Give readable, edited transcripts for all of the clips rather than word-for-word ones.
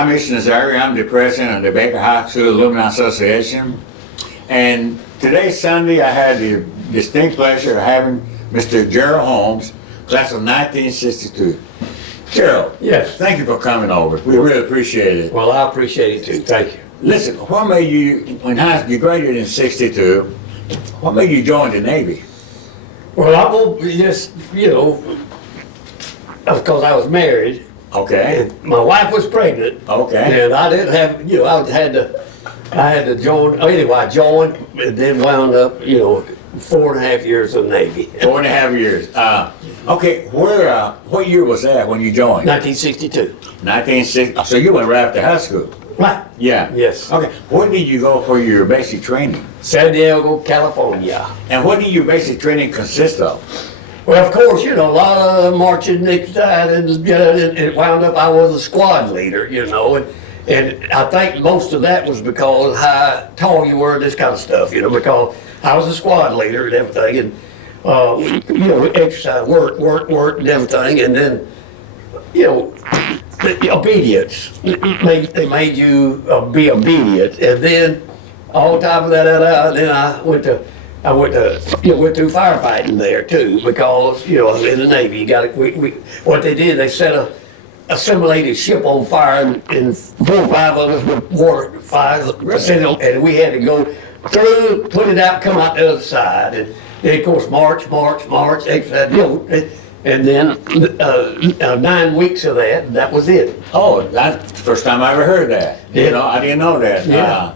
I'm Mr. Nazari. I'm the president of the Baker High School Alumni Association. And today, Sunday, I had the distinct pleasure of having Mr. Gerald Holmes, class of 1962. Gerald, Yes. thank you for coming over. We really appreciate it. Well, I appreciate it too. Thank you. Listen, what made you, when you graduated in 62, what made you join the Navy? Well, I won't just, because I was married Okay, and my wife was pregnant. okay. And I didn't have, I had to join, anyway, I joined and then wound up, 4.5 years in the Navy. 4.5 years. Okay, what year was that when you joined? 1962. 1960. So you went right after high school? Right. Yeah. Yes. Okay, where did you go for your basic training? San Diego, California. And what did your basic training consist of? Well, of course, a lot of marching next side, and it wound up, I was a squad leader, and I think most of that was because how tall you were, this kind of stuff, because I was a squad leader and everything, and, exercise, work, and everything, and then, the obedience. They made you be obedient, and then on top of that, then I went through firefighting there too, because, in the Navy, you got what they did, they set a assimilated ship on fire, and 4 or 5 of us with water fires, and we had to go through, put it out, come out the other side, and then of course march, exercise, and then 9 weeks of that, and that was it. Oh, that's the first time I ever heard that. Yeah. I didn't know that. Yeah.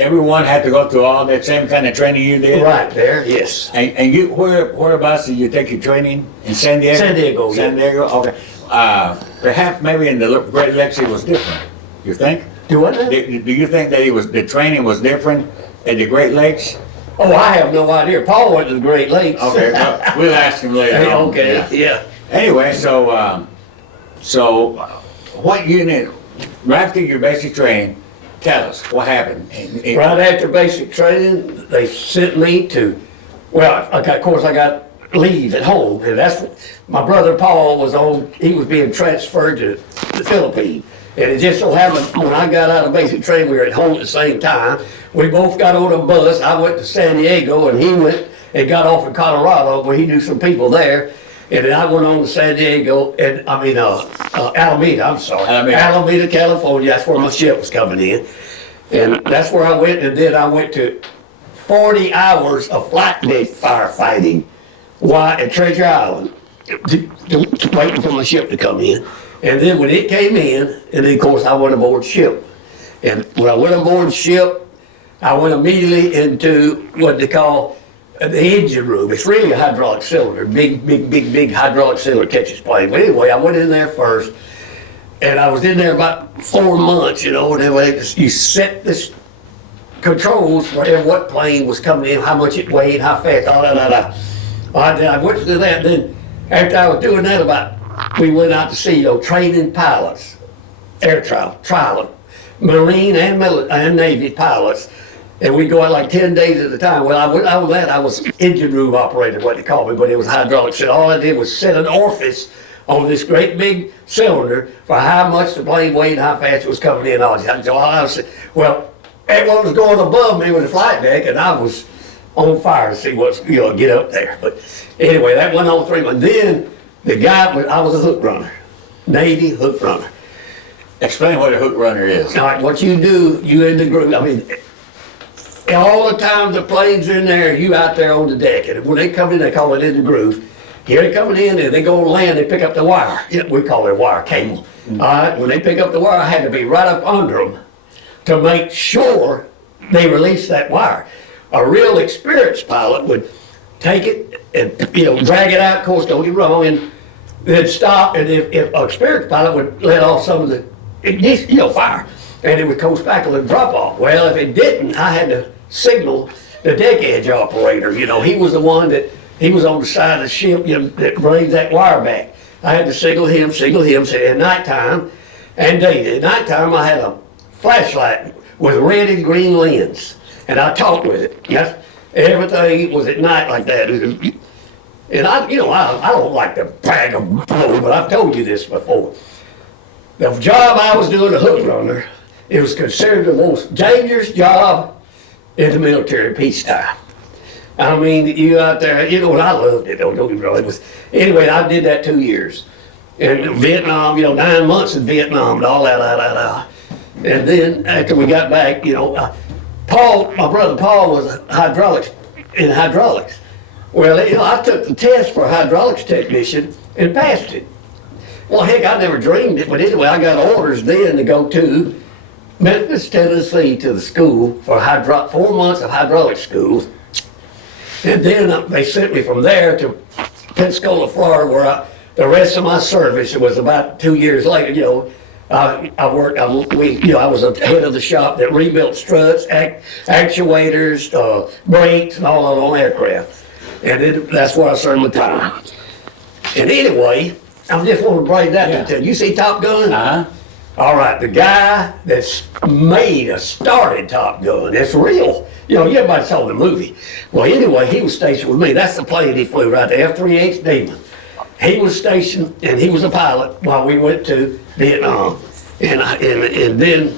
Everyone had to go through all that same kind of training you did? Right there, yes. And you, whereabouts did you take your training? In San Diego? San Diego, San yeah. Diego, okay. Perhaps maybe in the Great Lakes it was different, you think? Do what now? Do you think that the training was different at the Great Lakes? Oh, I have no idea. Paul went to the Great Lakes. Okay, well, we'll ask him later on. Okay, yeah. Anyway, so what unit, right after your basic training, tell us, what happened? Right after basic training, they sent me to, of course I got leave at home, and my brother Paul he was being transferred to the Philippines. And it just so happened, when I got out of basic training, we were at home at the same time. We both got on a bus. I went to San Diego, and he went and got off in Colorado, where he knew some people there. And then I went on to San Diego, Alameda, Alameda, California. That's where my ship was coming in. And that's where I went, and then I went to 40 hours of flight deck firefighting at Treasure Island, waiting for my ship to come in. And then when it came in, and then of course I went aboard ship. And when I went aboard ship, I went immediately into what they call the engine room. It's really a hydraulic cylinder, big hydraulic cylinder catches plane. But anyway, I went in there first, and I was in there about 4 months, and anyway, you set this controls for what plane was coming in, how much it weighed, how fast, all that. I went through that, and then after I was doing that, we went out to sea, training pilots, air trialing, Marine and Navy pilots. And we'd go out like 10 days at a time. Well, I was engine room operator, what they called me, but it was hydraulic. So all I did was set an orifice on this great big cylinder for how much the plane weighed and how fast it was coming in. So I was, everyone was going above me with the flight deck, and I was on fire to see what's, get up there. But anyway, that went on 3 months. Then I was a hook runner, Navy hook runner. Explain what a hook runner is. All right, what you do, you in the group, all the time the plane's in there, you out there on the deck, and when they come in, they call it in the groove. Here they coming in, and they go on land, they pick up the wire. Yeah, we call it wire cable. All right, when they pick up the wire, I had to be right up under them to make sure they release that wire. A real experienced pilot would take it and drag it out, of course, don't get wrong, and then stop, and if an experienced pilot would let off some of the fire, and it would coast back and drop off. Well, if it didn't, I had to signal the deck edge operator. He was the one he was on the side of the ship that brings that wire back. I had to signal him, say at nighttime and day. At nighttime, I had a flashlight with a red and green lens, and I talked with it. Yes, everything was at night like that. And I don't like to brag or blow, but I've told you this before. The job I was doing, the hook runner, it was considered the most dangerous job in the military peacetime. I mean, you out there, you know, and I loved it, don't get me wrong. It was, anyway, I did that 2 years. And Vietnam, you know, 9 months in Vietnam and all that. And then after we got back, you know, Paul, my brother Paul was in hydraulics. Well, you know, I took the test for a hydraulics technician and passed it. Well, heck, I never dreamed it, but anyway, I got orders then to go to Memphis, Tennessee, to the school for 4 months of hydraulics school. And then they sent me from there to Pensacola, Florida, where the rest of my service, it was about 2 years later, you know, I was the head of the shop that rebuilt struts, actuators, brakes, and all that on aircraft. And then that's where I served my time. And anyway, I just want to break that to you see Top Gun? Uh-huh. All right, the guy that's started Top Gun, it's real. You know, everybody saw the movie. Well, anyway, he was stationed with me. That's the plane he flew, right, the F-38 Demon. He was stationed, and he was a pilot while we went to Vietnam. And then,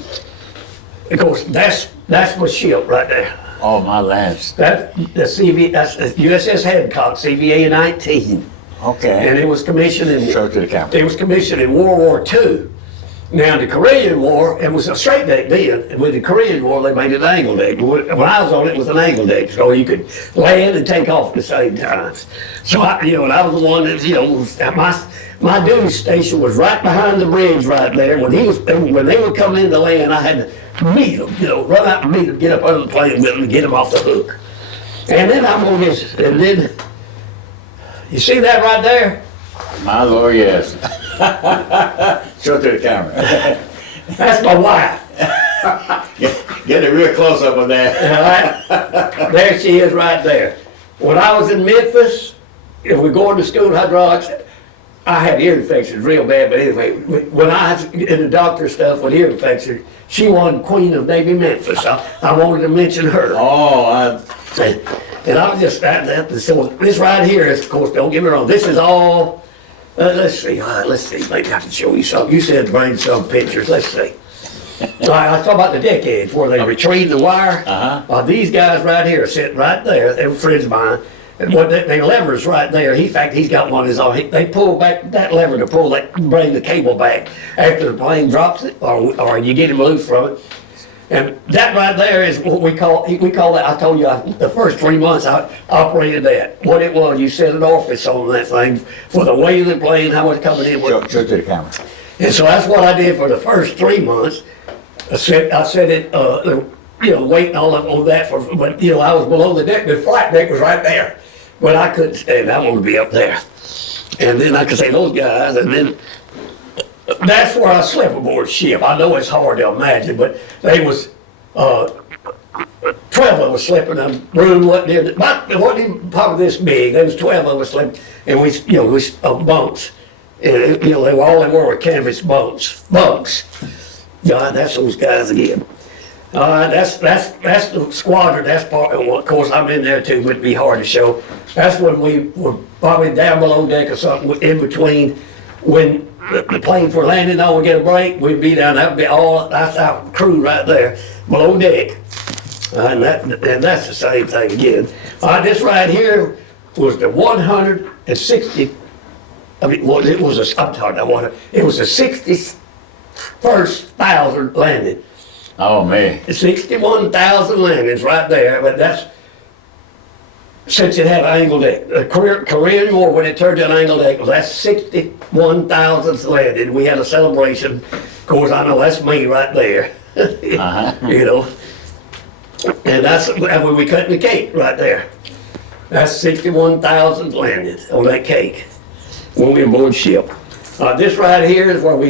of course, that's my ship right there. Oh, my lands. That's the USS Hancock, CVA 19. Okay. And it was commissioned Show it to the camera. it was commissioned in World War II. Now, the Korean War, it was a straight deck then, and with the Korean War, they made it an angle deck. When I was on it, it was an angle deck, so you could land and take off at the same time. So, I was the one that, you know, my duty station was right behind the bridge right there. When they were coming in to land, I had to meet them, you know, run out and meet them, get up under the plane with them, and get them off the hook. And then I'm on this, and then, you see that right there? My Lord, yes. Show it to the camera. That's my wife. Get a real close up on that. All right? There she is right there. When I was in Memphis, if we going to school hydraulics, I had ear infections real bad, but anyway, when I was in the doctor stuff with ear infections, she won Queen of Navy Memphis. I wanted to mention her. Oh, And I was just, so this right here is, of course, don't get me wrong, this is all, let's see, maybe I can show you something. You said bring some pictures, let's see. All right, I was talking about the deck edge where they retrieve the wire. These guys right here are sitting right there, they were friends of mine. And what they lever's right there. In fact, he's got one of his own. They pull back that lever to bring the cable back after the plane drops it, or you get him loose from it. And that right there is what we call that. I told you the first 3 months I operated that. What it was, you set an office on that thing for the weight of the plane, how it's coming in. show it to the camera. And so that's what I did for the first 3 months. I set it, weight and all of that but I was below the deck. The flight deck was right there. But I couldn't stand it. I wanted to be up there. And then I could say those guys, and then that's where I slept aboard ship. I know it's hard to imagine, but they was 12 of us slept in a room. It wasn't even probably this big. There was 12 of us slept, and we bunks. And they were all they were canvas bunks. God, that's those guys again. That's the squadron. That's part. Of course, I'm in there too, but it'd be hard to show. That's when we were probably down below deck or something in between. When the planes were landing, all we get a break, we'd be down. That's our crew right there below deck. And that's the same thing again. This right here was the 160. It was the 61st thousand landing. Oh, man. 61,000 landings right there, but that's since it had an angle deck. The Korean War, when it turned to an angle deck, that's 61,000th landed. We had a celebration. Of course, I know that's me right there. And that's when we cut the cake right there. That's 61,000 landed on that cake when we were aboard ship. This right here is where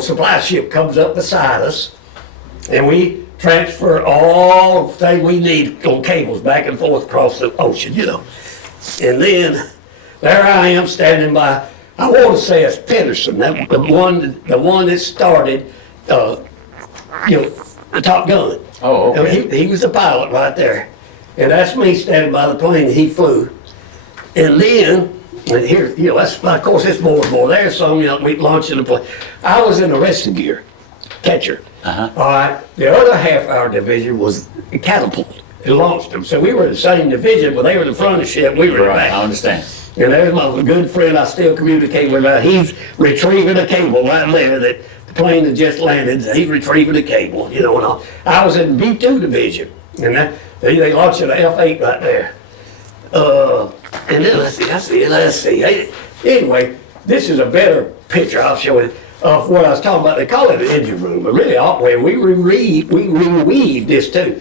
supply ship comes up beside us. And we transfer all the thing we need on cables back and forth across the ocean, And then there I am standing by. I want to say it's Pedersen, the one that started, the Top Gun. Oh, okay. He was the pilot right there, and that's me standing by the plane he flew. And then And here, that's, of course, it's more and more. There's some, we launching the plane. I was in the rescue gear, catcher. Uh-huh. All right, the other half of our division was catapult. It launched them. So we were in the same division, but they were in the front of the ship, we were in the Right, back. I understand. And there's my good friend I still communicate with now. He's retrieving a cable right there that the plane had just landed. He's retrieving the cable, and I was in B2 division, and they launched an F8 right there. And then let's see. Anyway, this is a better picture I'll show you of what I was talking about. They call it an engine room, but really, we reweave this too.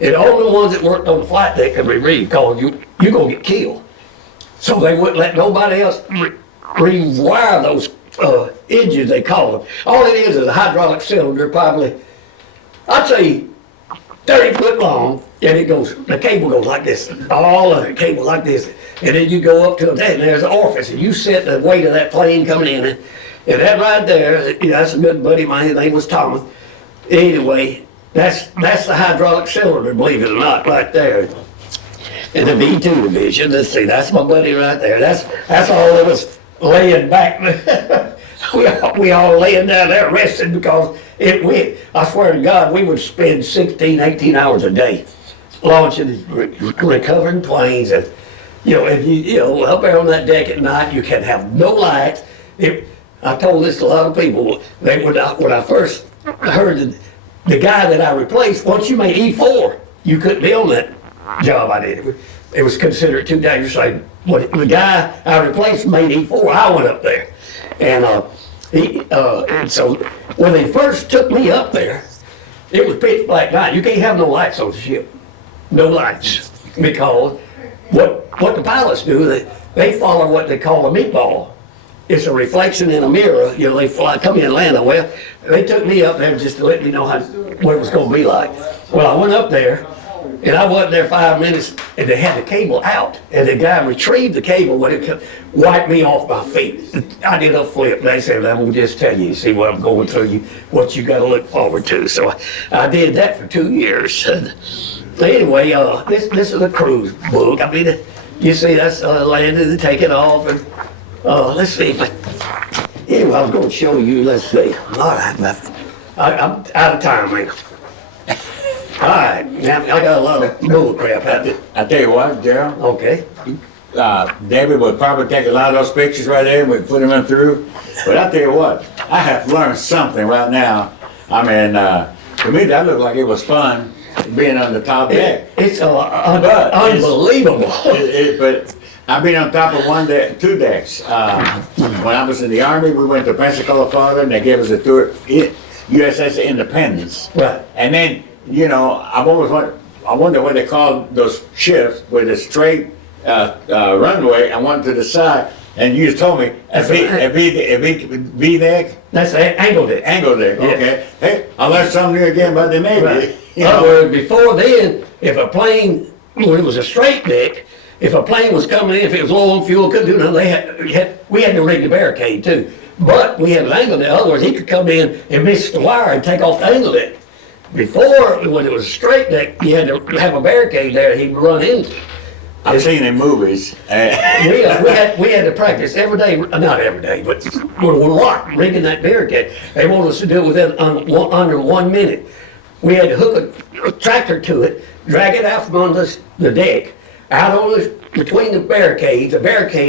And only the ones that worked on the flight deck could reweave, because you're gonna get killed. So they wouldn't let nobody else rewire those engines, they call them. All it is a hydraulic cylinder, probably, I'd say 30 foot long, and the cable goes like this, all of the cable like this. And then you go up to that, and there's an orifice, and you set the weight of that plane coming in. And that right there, that's a good buddy of mine, his name was Thomas. Anyway, that's the hydraulic cylinder, believe it or not, right there. In the B2 division, let's see, that's my buddy right there. That's all of us laying back. we all laying down there resting because I swear to God, we would spend 16, 18 hours a day launching, recovering planes, and up there on that deck at night, you can have no lights. I told this to a lot of people. When I first heard the guy that I replaced, once you made E4, you couldn't be on that job I did. It was considered too dangerous. Like, the guy I replaced made E4, I went up there. And so when they first took me up there, it was pitch black night. You can't have no lights on the ship. No lights. Because what the pilots do, they follow what they call a meatball. It's a reflection in a mirror. They come in and land. Well, they took me up there just to let me know what it was going to be like. Well, I went up there, and I wasn't there 5 minutes, and they had the cable out. And the guy retrieved the cable when it wiped me off my feet. I did a flip. They said, "I'm going to just tell you, see what I'm going through, what you got to look forward to." So I did that for 2 years. Anyway, this is a cruise book. I mean, you see, that's landed and taken off. And let's see anyway, I was going to show you, let's see. All right, I'm out of time, man. All right, now I got a lot of bull crap out there. I tell you what, Gerald, Okay. David would probably take a lot of those pictures right there and we'd put them in through. But I tell you what, I have learned something right now. I mean, to me, that looked like it was fun being on the top deck. It's unbelievable. But I've been on top of two decks. When I was in the Army, we went to Pensacola, Florida, and they gave us a tour, USS Independence. Right. And then, I wonder what they call those ships with a straight runway and one to the side. And you just told me, a V deck? That's an angle deck. Angle deck, Yeah. okay. Hey, I learned something new again about the Navy. Right. You know? Whereas before then, if a plane, when it was a straight deck, if a plane was coming in, if it was low on fuel, couldn't do nothing, we had to rig the barricade too. But we had an angle deck, otherwise he could come in and miss the wire and take off the angle deck. Before, when it was a straight deck, you had to have a barricade there he'd run into. I've seen in movies. We had to practice every day, not every day, but a lot rigging that barricade. They wanted us to do it within under 1 minute. We had to hook a tractor to it, drag it out from under the deck, out on between the barricades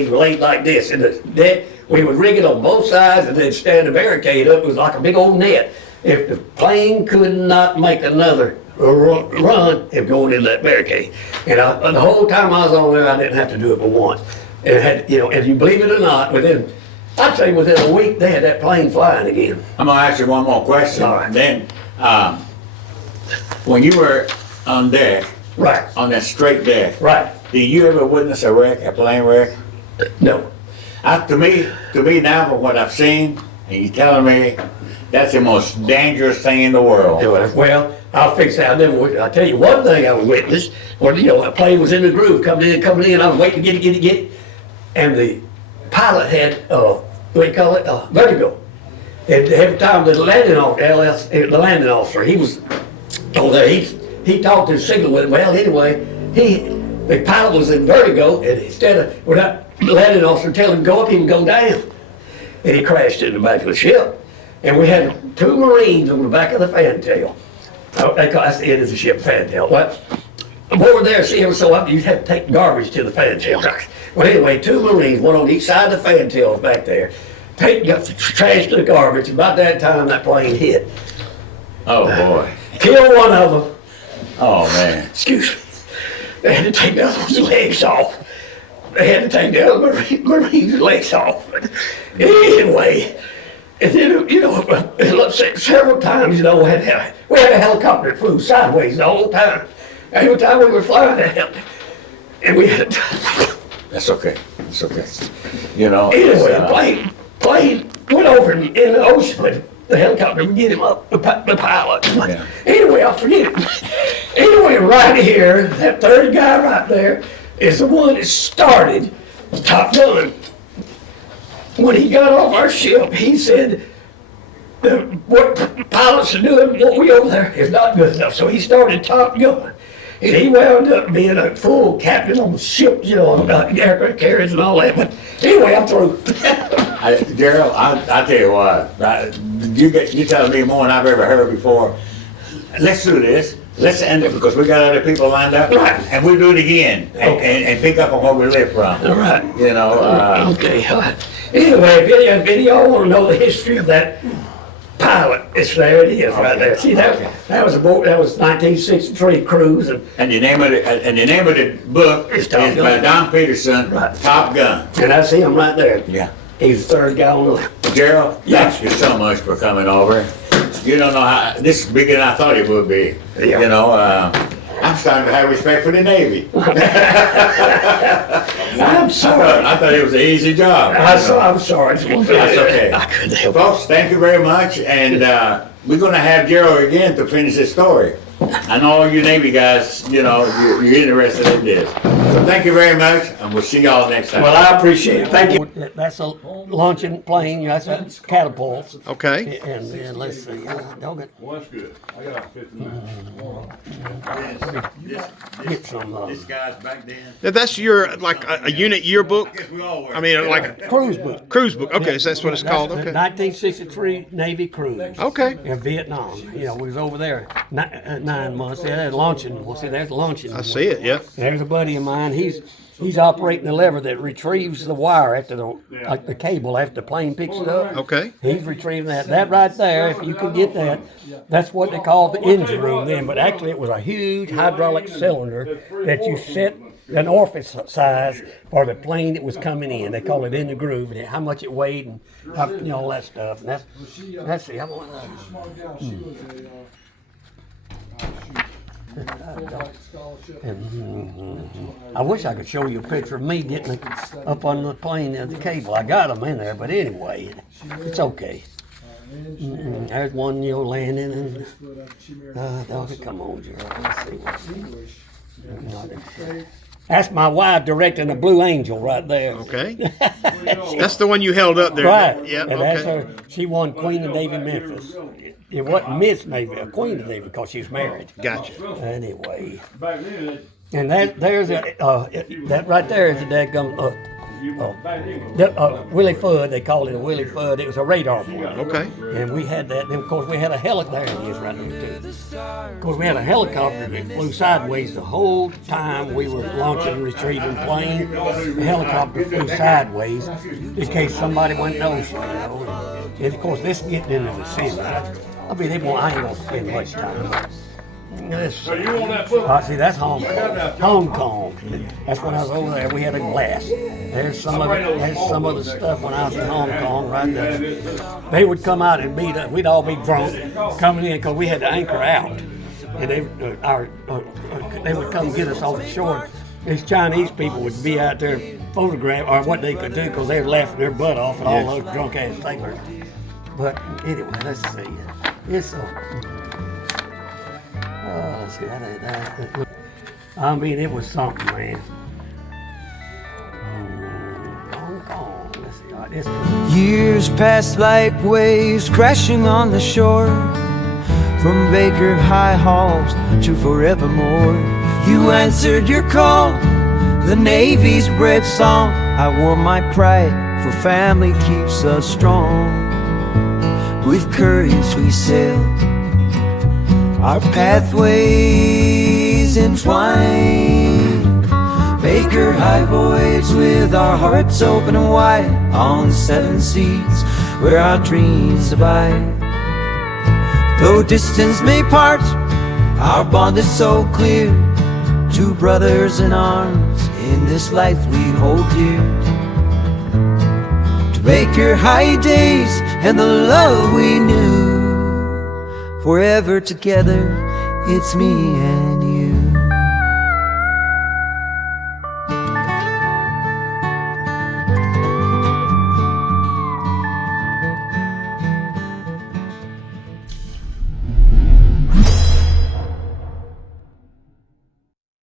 were laid like this. In the deck, we would rig it on both sides and then stand the barricade up. It was like a big old net. If the plane could not make another run, it would go into that barricade. And the whole time I was on there, I didn't have to do it but once. And if you believe it or not, I'd say within a week, they had that plane flying again. I'm gonna ask you one more question. All right. Then, when you were on deck, Right, on that straight deck, right. did you ever witness a plane wreck? No. To me now, from what I've seen, and you're telling me, that's the most dangerous thing in the world. Well, I'll fix that. I'll tell you one thing I witnessed, a plane was in the groove, coming in, I was waiting to get it. And the pilot had, what do you call it, vertigo. And every time the landing officer, he was over there, he talked to the signal with him. Well, anyway, the pilot was in vertigo, and instead of, without landing officer telling him to go up, he would go down. And he crashed in the back of the ship. And we had 2 Marines on the back of the fantail. That's the end of the ship, fantail. Well, aboard there, see, every so often you'd have to take garbage to the fantail. Well, anyway, 2 Marines, one on each side of the fantail back there, take trash to the garbage. About that time, that plane hit. Oh, boy. Killed one of them. Oh, man. Excuse me. They had to take the other one's legs off. They had to take the other Marine's legs off. But anyway, and then, you know, several times, you know, we had a helicopter that flew sideways the whole time. Every time we were flying it, and we had That's okay. That's okay. You know. anyway, plane went over in the ocean, but the helicopter would get him up, the pilot. Yeah. Anyway, I'll forget it. Anyway, right here, that third guy right there is the one that started Top Gun. When he got off our ship, he said, what pilots are doing, what we over there is not good enough. So he started Top Gun. And he wound up being a full captain on the ship, you know, aircraft carriers and all that. But anyway, I'm through. Gerald, I tell you what, you telling me more than I've ever heard before. Let's do this. Let's end it because we got other people lined up. Right. And we'll do it again and pick up on where we live from. All right. You know. Okay. All right. Anyway, if you all want to know the history of that pilot, there it is right there. See, that was a boat. That was 1963 cruise. And the name of the book is Top Gun. by Don Peterson, Right. Top Gun. And I see him right there. Yeah. He's the third guy on the left. Gerald, Yeah. thank you so much for coming over. You don't know how, this is bigger than I thought it would be. Yeah. You know, I'm starting to have respect for the Navy. I'm sorry. I thought it was an easy job. I'm sorry. That's okay. I couldn't help it. Folks, thank you very much, and we're gonna have Gerald again to finish his story. I know all you Navy guys, you know, you're interested in this. So thank you very much, and we'll see y'all next time. Well, I appreciate it. Thank you. That's a launching plane. That's a catapult. Okay. And let's see. Don't Well, that's good. I got 50 minutes. get some This guy's back then. Now that's your like a unit yearbook. Guess we all were. I mean, like a cruise book. cruise book. Okay, so that's what it's called. That's the Okay. 1963 Navy cruise. Okay. In Vietnam. You know, we was over there 9 months. They had launching. Well, see, there's launching. I see it. Yeah. There's a buddy of mine. He's operating the lever that retrieves the wire after the cable after the plane picks it up. Okay. He's retrieving that. That right there, if you can get that, that's what they call the engine room then. But actually, it was a huge hydraulic cylinder that you set an orifice size for the plane that was coming in. They call it in the groove, and how much it weighed and how, you know, all that stuff. And that's the. I wish I could show you a picture of me getting up on the plane at the cable. I got them in there, but anyway, it's okay. There's one, you know, landing and come on, Gerald. Let's see. That's my wife directing the Blue Angel right there. Okay. That's the one you held up there. Right. Yeah. And that's Okay. her. She won Queen of Navy Memphis. It wasn't Miss Navy, a Queen of Navy because she's married. Gotcha. Anyway. Back then, And there's that right there is a daggum, Willie Fudd, they called it a Willie Fudd. It was a radar point. Okay. And we had that, and of course we had a helicopter, there it is right there too. Of course we had a helicopter that flew sideways the whole time we were launching and retrieving plane. The helicopter flew sideways in case somebody went in the ocean, you know. And of course this is getting into the center. I mean, I ain't gonna spend much time. so you want that foot? See, that's Hong Kong. Hong Kong. That's when I was over there. We had a glass. There's some of it. There's some of the stuff when I was in Hong Kong right there. They would come out and meet us. We'd all be drunk coming in because we had to anchor out, and they would come get us off the shore. These Chinese people would be out there photograph or what they could do because they were laughing their butt off at all those drunk ass sailors. But anyway, let's see. It's let's see, that. I mean, it was something, man. Hong Kong. Let's see. All right, Years pass like waves crashing on the shore, from Baker High Halls to forevermore. You answered your call the Navy's brave song. I wore my pride, for family keeps us strong. With courage we sailed, our pathways entwined. Baker High boys with our hearts open and wide, on 7 seas where our dreams abide. Though distance may part, our bond is so clear. 2 brothers in arms, in this life we hold dear. To Baker High days and the love we knew, forever together, it's me and